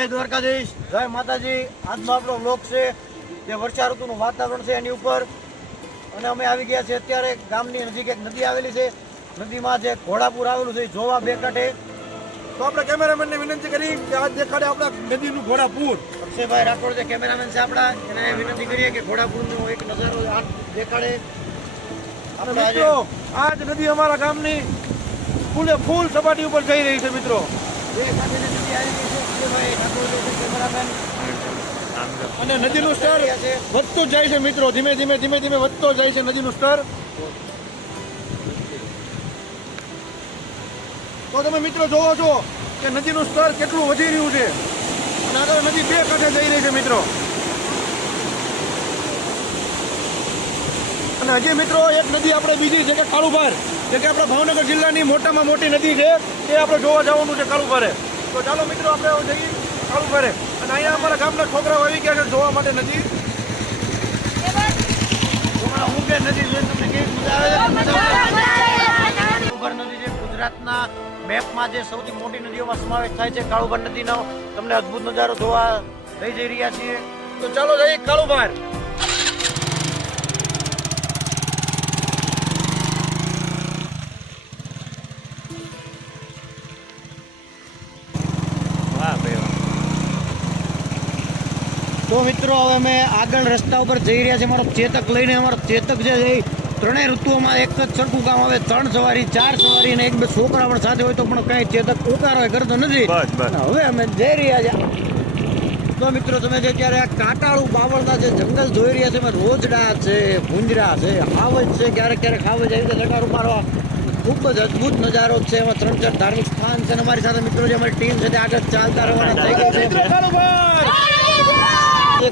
જય દ્વારકાધીશ, જય માતાજી। આજનો આપણો વ્લોગ છે જે વર્ષા ઋતુનું વાતાવરણ છે એની ઉપર, અને અમે આવી ગયા છે અત્યારે ગામની નજીક એક નદી આવેલી છે। નદીમાં જે ઘોડાપુર આવેલું છે જોવા બે કાંઠે। તો આપણે કેમેરામેનને વિનંતી કરી કે આજ દેખાડે આપણા નદીનું ઘોડાપુર। અક્ષયભાઈ રાઠોડ જે કેમેરામેન છે આપણા, એને વિનંતી કરીએ કે ઘોડાપુરનો એક નજારો આ દેખાડે। અને મિત્રો આજ નદી અમારા ગામની ફૂલે ફૂલ સપાટી ઉપર જઈ રહી છે મિત્રો। બે કાંઠે નદી આવી ગઈ છે। અક્ષયભાઈ રાઠોડ જે કેમેરામેન, અને નદીનું સ્તર વધતું જ જાય છે મિત્રો, ધીમે ધીમે વધતો જાય છે નદીનું સ્તર। તો તમે મિત્રો જોવો છો કે નદીનું સ્તર કેટલું વધી રહ્યું છે, અને આગળ નદી બે કાંઠે જઈ રહી છે મિત્રો। અને હજી મિત્રો એક નદી આપણે બીજી છે કે કાળુભાર, જે કે આપણા ભાવનગર જિલ્લાની મોટામાં મોટી નદી છે, તે આપણે જોવા જવાનું છે કાળુભારે। તો ચાલો મિત્રો આપણે જઈએ કાળુભારે। અને અહીંયા અમારા ગામના છોકરાઓ આવી ગયા છે જોવા માટે નદી। હું કે નદી જોઈને તમને કેવી મજા આવે છે? કાળુભાર નદી જે ગુજરાતના મેપમાં જે સૌથી મોટી નદીઓમાં સમાવેશ થાય છે કાળુભાર નદીનો, તમને અદ્ભુત નજારો જોવા લઈ જઈ રહ્યા છીએ। તો ચાલો જઈએ કાળુભાર। તો મિત્રો હવે અમે આગળ રસ્તા ઉપર જઈ રહ્યા છીએ અમારો ચેતક લઈને। અમારો ચેતક જે છે ત્રણેય ઋતુઓમાં એક જ સરખું કામ આવે, 3 સવારી 4 સવારી ને 1-2 છોકરા પણ સાથે હોય તો પણ કઈ ચેતક ઉતારો કરતો નથી। હવે અમે જઈ રહ્યા છીએ। તો મિત્રો તમે જે અત્યારે આ કાંટાળું બાવળના જે જંગલ જોઈ રહ્યા છે, એમાં રોજડા છે, ભૂંજરા છે, હાવજ છે, ક્યારેક હાવજ આવી રીતે લટારું મારવા, ખૂબ જ અદ્ભુત નજારો છે। એમાં 3-4 ધાર્મિક સ્થાન છે, અને અમારી સાથે મિત્રો જે અમારી ટીમ છે તે આગળ ચાલતા રહેવાના થઈ ગઈ છે।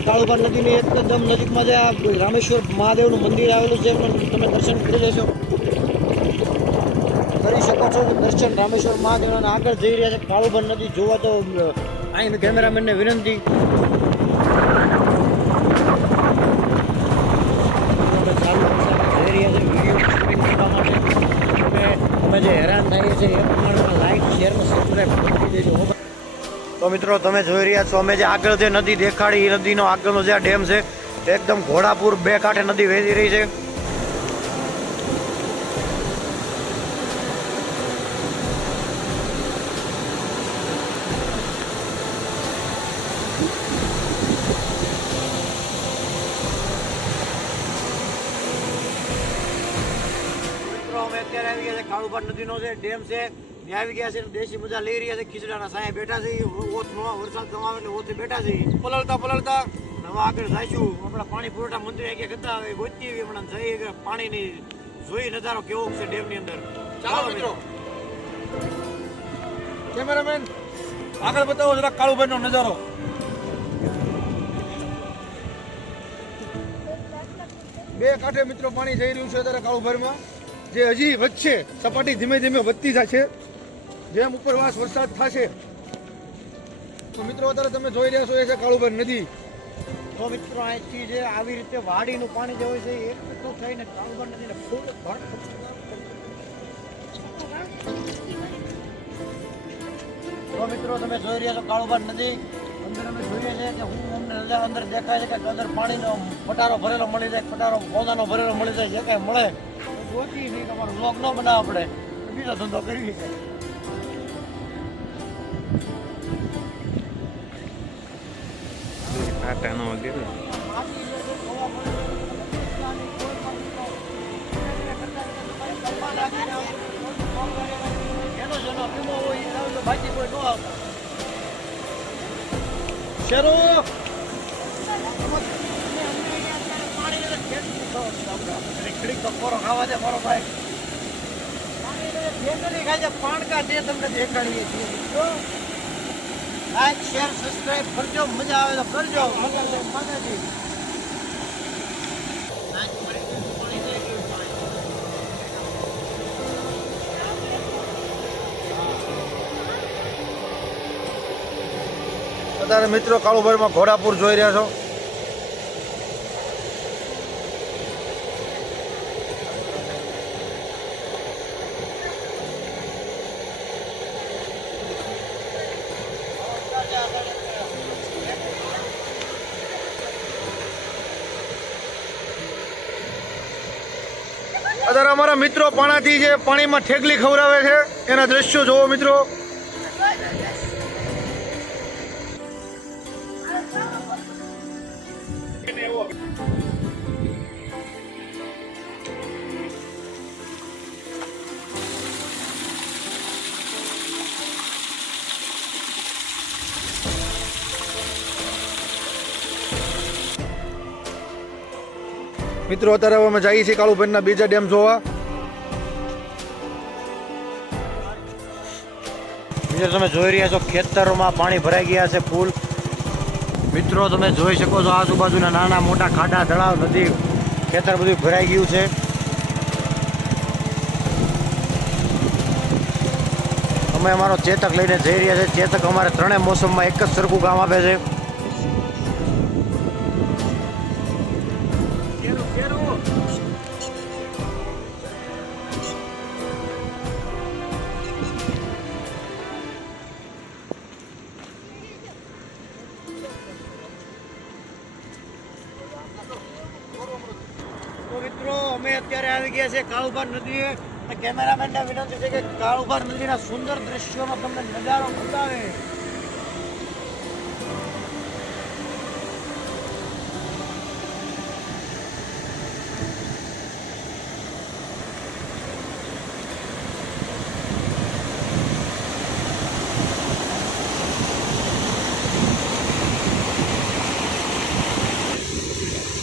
કાળુભાર નદીની એકદમ નજીકમાં જે આ રામેશ્વર મહાદેવનું મંદિર આવેલું છે, તમે દર્શન કરી લેશો, કરી શકો છો દર્શન રામેશ્વર મહાદેવના। આગળ જઈ રહ્યા છે કાળુભાર નદી જોવા। તો અહીં કેમેરામેનને વિનંતી, જઈ રહ્યા છે વિડીયો શૂટિંગ કરવા માટે। અમે જે હેરાન થઈએ છીએ એ પ્રમાણમાં લાઈક, શેર અને સબસ્ક્રાઈબ કરી દેજો। તો મિત્રો તમે જોઈ રહ્યા છો અમે જે આગળ જે નદી દેખાડી, એ નદીનો આગળનો જે આ ડેમ છે એકદમ ઘોડાપુર બે કાંઠે નદી વહેતી રહી છે। મિત્રો અમે અત્યારે આવી ગયા છે કાળુભાર નદીનો જે ડેમ છે ત્યાં આવી ગયા છે, દેશી મજા લઈ રહ્યા છે। ખીચડાના સાયા બેઠા છે, ઓથમાં વરસાદ જમાવે એટલે ઓથે બેઠા છે, પલળતા હવે આગળ જઈશું। આપણા પાણી પુરવઠા મંત્રી આવી ગયા હતા, હવે ગોતી હમણાં જઈએ કે પાણીની જોઈ નજારો કેવો છે ડેમની અંદર। ચાલો મિત્રો કેમેરામેન આગળ બતાવો જરા કાળુભાઈનો નજારો। બે કાંઠે મિત્રો પાણી જઈ રહ્યું છે અત્યારે કાળુભારમાં, જે હજી વધશે, સપાટી ધીમે ધીમે વધતી જશે જેમ ઉપરવાસ વરસાદ થશે। તો મિત્રો અત્યારે તમે જોઈ રહ્યા છો એ છે કાળુભાર નદી। તો મિત્રો અહીંથી જે આવી રીતે વાડીનું પાણી જે હોય છે એ એકઠું થઈને કાળુભાર નદીને ફૂલ ભર। તો મિત્રો તમે જોઈ રહ્યા છો કાળુભાર નદી અંદર અમે જોઈએ છીએ કે હું અમને અંદર દેખાય છે કે અંદર પાણીનો પટારો ભરેલો મળી જાય, પટારો પૌધાનો ભરેલો મળી જાય, જે કાંઈ મળે ગોતી નહીં કે અમારો વ્લોગ ન બનાવવો પડે, બીજો ધંધો કરવી છે। કાંટાનો વગેરે શેરો બપોરો ખાવા દે મારો ભાઈ, ખાય છે પાણકા જે તમને દેખાડીએ છીએ। લાઈક, શેર, સબસ્ક્રાઈબ કરજો, મજા આવે તો કરજો। અત્યારે મિત્રો કાળુભારમાં ઘોડાપુર જોઈ રહ્યા છો। અત્યારે અમારા મિત્રો પાણાથી જે પાણીમાં ઠેકલી ખવડાવે છે એના દ્રશ્યો જોવો મિત્રો. મિત્રો અત્યારે હવે અમે જઈએ છીએ કાળુભાઈના બીજા ડેમ જોવા. મિત્રો તમે જોઈ રહ્યા છો ખેતરોમાં પાણી ભરાઈ ગયા છે ફૂલ. મિત્રો તમે જોઈ શકો છો આજુબાજુના નાના મોટા ખાડા તળાવ નદી ખેતર બધું ભરાઈ ગયું છે. અમે અમારો ચેતક લઈને જઈ રહ્યા છે. ચેતક અમારે ત્રણેય મોસમમાં એક જ સરખું કામ આપે છે. તો મિત્રો અમે અત્યારે આવી ગયા છે કાળુભાર નદીએ. કેમેરામેનને વિનંતી છે કે કાળુભાર નદીના સુંદર દ્રશ્યોમાં તમને નજારો બતાવે.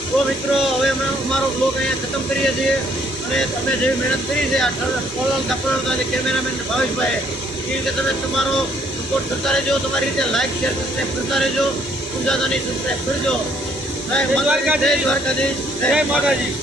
તો મિત્રો હવે અમે અમારો બ્લોગ અહીંયા ખતમ કરીએ છીએ. અને તમે જેવી મહેનત કરી છે આ પલળતા જે કેમેરામેન ભાવેશભાઈ એ રીતે તમે તમારો સપોર્ટ કરતા રહેજો. તમારી રીતે લાઈક શેર સબસ્ક્રાઈબ કરતા રહેજો. ઊંઝાદાની સબસ્ક્રાઈબ કરજો. જય દ્વારકાધીશ, જય માતાજી.